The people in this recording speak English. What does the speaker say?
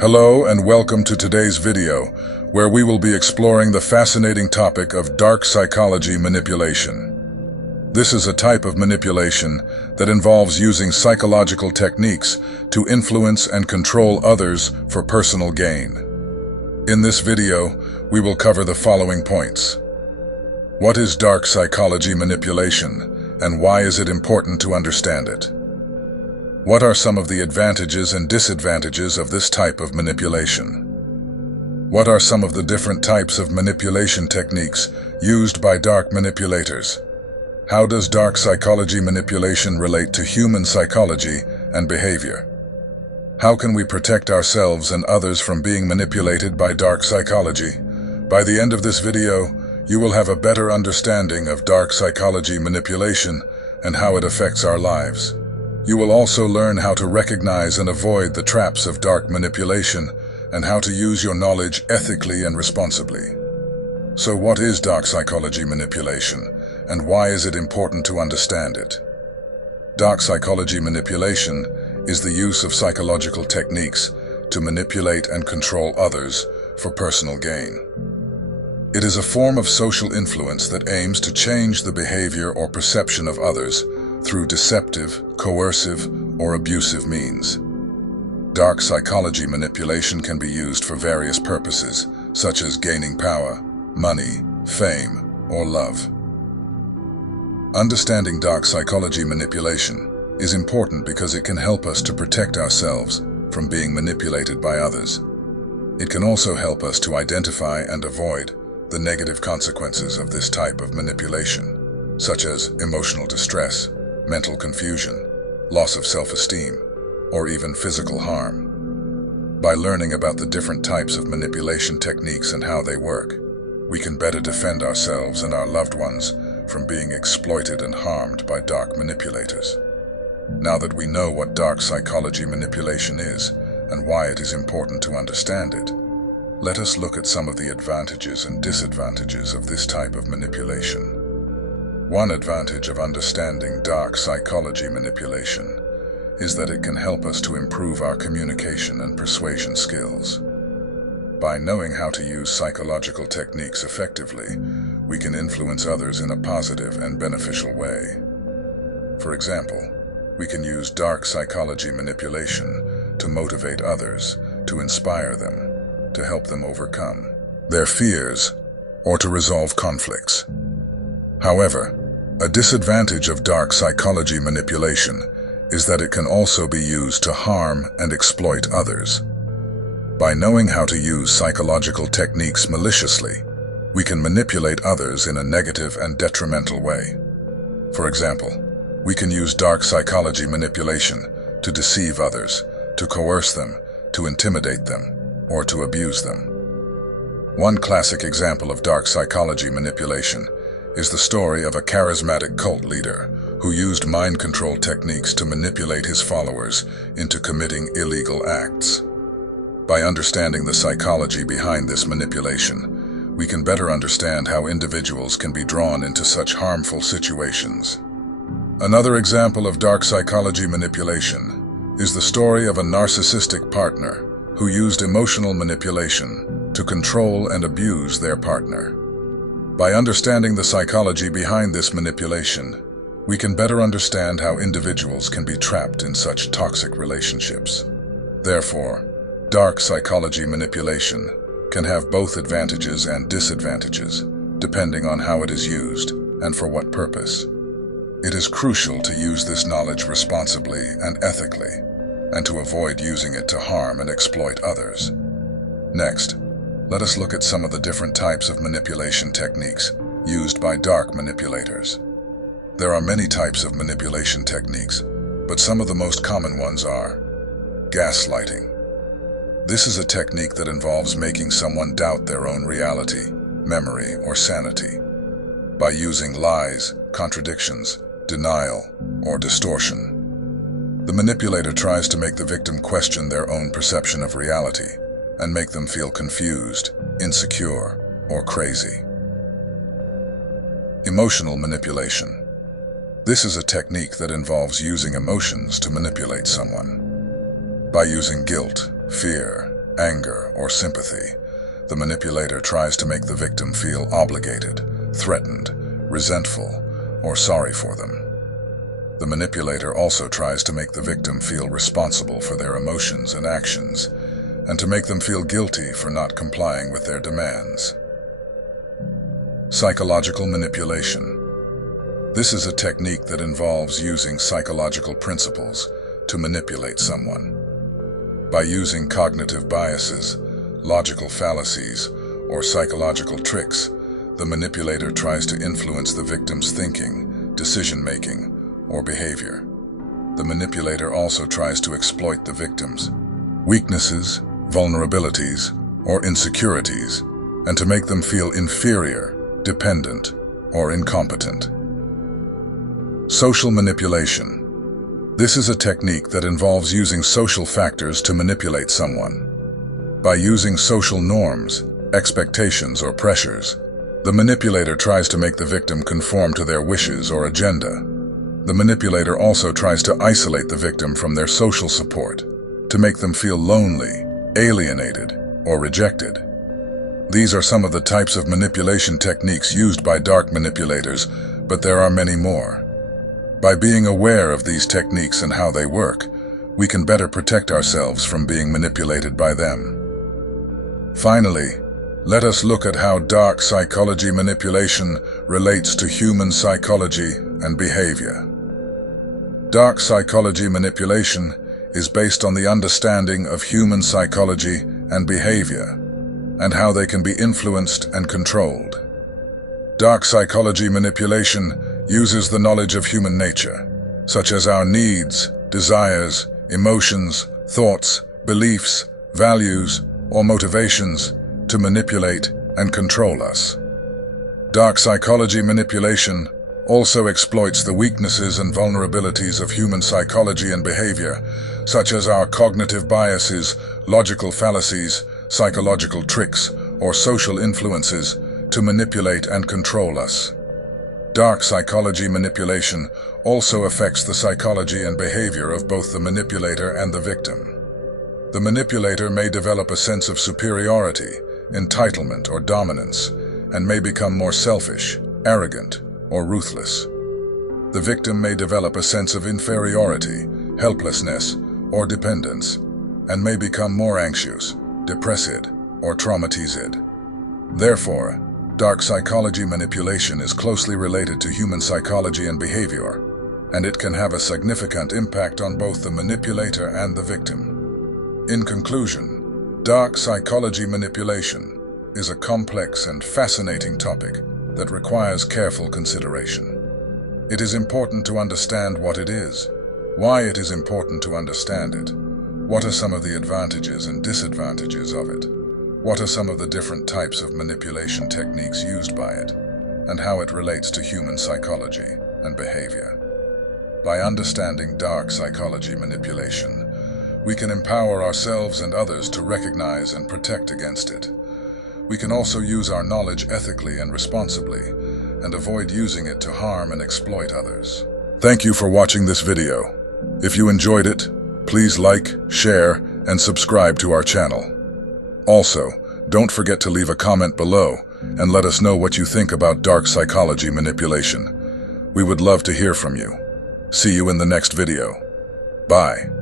Hello and welcome to today's video, where we will be exploring the fascinating topic of dark psychology manipulation. This is a type of manipulation that involves using psychological techniques to influence and control others for personal gain. In this video, we will cover the following points. What is dark psychology manipulation, and why is it important to understand it? What are some of the advantages and disadvantages of this type of manipulation? What are some of the different types of manipulation techniques used by dark manipulators? How does dark psychology manipulation relate to human psychology and behavior? How can we protect ourselves and others from being manipulated by dark psychology? By the end of this video, you will have a better understanding of dark psychology manipulation and how it affects our lives. You will also learn how to recognize and avoid the traps of dark manipulation and how to use your knowledge ethically and responsibly. So what is dark psychology manipulation, and why is it important to understand it? Dark psychology manipulation is the use of psychological techniques to manipulate and control others for personal gain. It is a form of social influence that aims to change the behavior or perception of others through deceptive, coercive, or abusive means. Dark psychology manipulation can be used for various purposes, such as gaining power, money, fame, or love. Understanding dark psychology manipulation is important because it can help us to protect ourselves from being manipulated by others. It can also help us to identify and avoid the negative consequences of this type of manipulation, such as emotional distress, mental confusion, loss of self-esteem, or even physical harm. By learning about the different types of manipulation techniques and how they work, we can better defend ourselves and our loved ones from being exploited and harmed by dark manipulators. Now that we know what dark psychology manipulation is and why it is important to understand it, let us look at some of the advantages and disadvantages of this type of manipulation. One advantage of understanding dark psychology manipulation is that it can help us to improve our communication and persuasion skills. By knowing how to use psychological techniques effectively, we can influence others in a positive and beneficial way. For example, we can use dark psychology manipulation to motivate others, to inspire them, to help them overcome their fears, or to resolve conflicts. However, a disadvantage of dark psychology manipulation is that it can also be used to harm and exploit others. By knowing how to use psychological techniques maliciously, we can manipulate others in a negative and detrimental way. For example, we can use dark psychology manipulation to deceive others, to coerce them, to intimidate them, or to abuse them. One classic example of dark psychology manipulation is the story of a charismatic cult leader who used mind control techniques to manipulate his followers into committing illegal acts. By understanding the psychology behind this manipulation, we can better understand how individuals can be drawn into such harmful situations. Another example of dark psychology manipulation is the story of a narcissistic partner who used emotional manipulation to control and abuse their partner. By understanding the psychology behind this manipulation, we can better understand how individuals can be trapped in such toxic relationships. Therefore, dark psychology manipulation can have both advantages and disadvantages, depending on how it is used and for what purpose. It is crucial to use this knowledge responsibly and ethically, and to avoid using it to harm and exploit others. Next, let us look at some of the different types of manipulation techniques used by dark manipulators. There are many types of manipulation techniques, but some of the most common ones are gaslighting. This is a technique that involves making someone doubt their own reality, memory, or sanity. By using lies, contradictions, denial, or distortion, the manipulator tries to make the victim question their own perception of reality and make them feel confused, insecure, or crazy. Emotional manipulation. This is a technique that involves using emotions to manipulate someone. By using guilt, fear, anger, or sympathy, the manipulator tries to make the victim feel obligated, threatened, resentful, or sorry for them. The manipulator also tries to make the victim feel responsible for their emotions and actions, and to make them feel guilty for not complying with their demands. Psychological manipulation. This is a technique that involves using psychological principles to manipulate someone. By using cognitive biases, logical fallacies, or psychological tricks, the manipulator tries to influence the victim's thinking, decision-making, or behavior. The manipulator also tries to exploit the victim's weaknesses, vulnerabilities, or insecurities, and to make them feel inferior, dependent, or incompetent. Social manipulation. This is a technique that involves using social factors to manipulate someone. By using social norms, expectations, or pressures, the manipulator tries to make the victim conform to their wishes or agenda. The manipulator also tries to isolate the victim from their social support, to make them feel lonely, alienated, or rejected. These are some of the types of manipulation techniques used by dark manipulators, but there are many more. By being aware of these techniques and how they work, we can better protect ourselves from being manipulated by them. Finally, let us look at how dark psychology manipulation relates to human psychology and behavior. Dark psychology manipulation is based on the understanding of human psychology and behavior, and how they can be influenced and controlled. Dark psychology manipulation uses the knowledge of human nature, such as our needs, desires, emotions, thoughts, beliefs, values, or motivations, to manipulate and control us. Dark psychology manipulation also exploits the weaknesses and vulnerabilities of human psychology and behavior, such as our cognitive biases, logical fallacies, psychological tricks, or social influences, to manipulate and control us. Dark psychology manipulation also affects the psychology and behavior of both the manipulator and the victim. The manipulator may develop a sense of superiority, entitlement, or dominance, and may become more selfish, arrogant, or ruthless. The victim may develop a sense of inferiority, helplessness, or dependence, and may become more anxious, depressed, or traumatized. Therefore, dark psychology manipulation is closely related to human psychology and behavior, and it can have a significant impact on both the manipulator and the victim. In conclusion, dark psychology manipulation is a complex and fascinating topic that requires careful consideration. It is important to understand what it is, why it is important to understand it, what are some of the advantages and disadvantages of it, what are some of the different types of manipulation techniques used by it, and how it relates to human psychology and behavior. By understanding dark psychology manipulation, we can empower ourselves and others to recognize and protect against it. We can also use our knowledge ethically and responsibly, and avoid using it to harm and exploit others. Thank you for watching this video. If you enjoyed it, please like, share, and subscribe to our channel. Also, don't forget to leave a comment below and let us know what you think about dark psychology manipulation. We would love to hear from you. See you in the next video. Bye.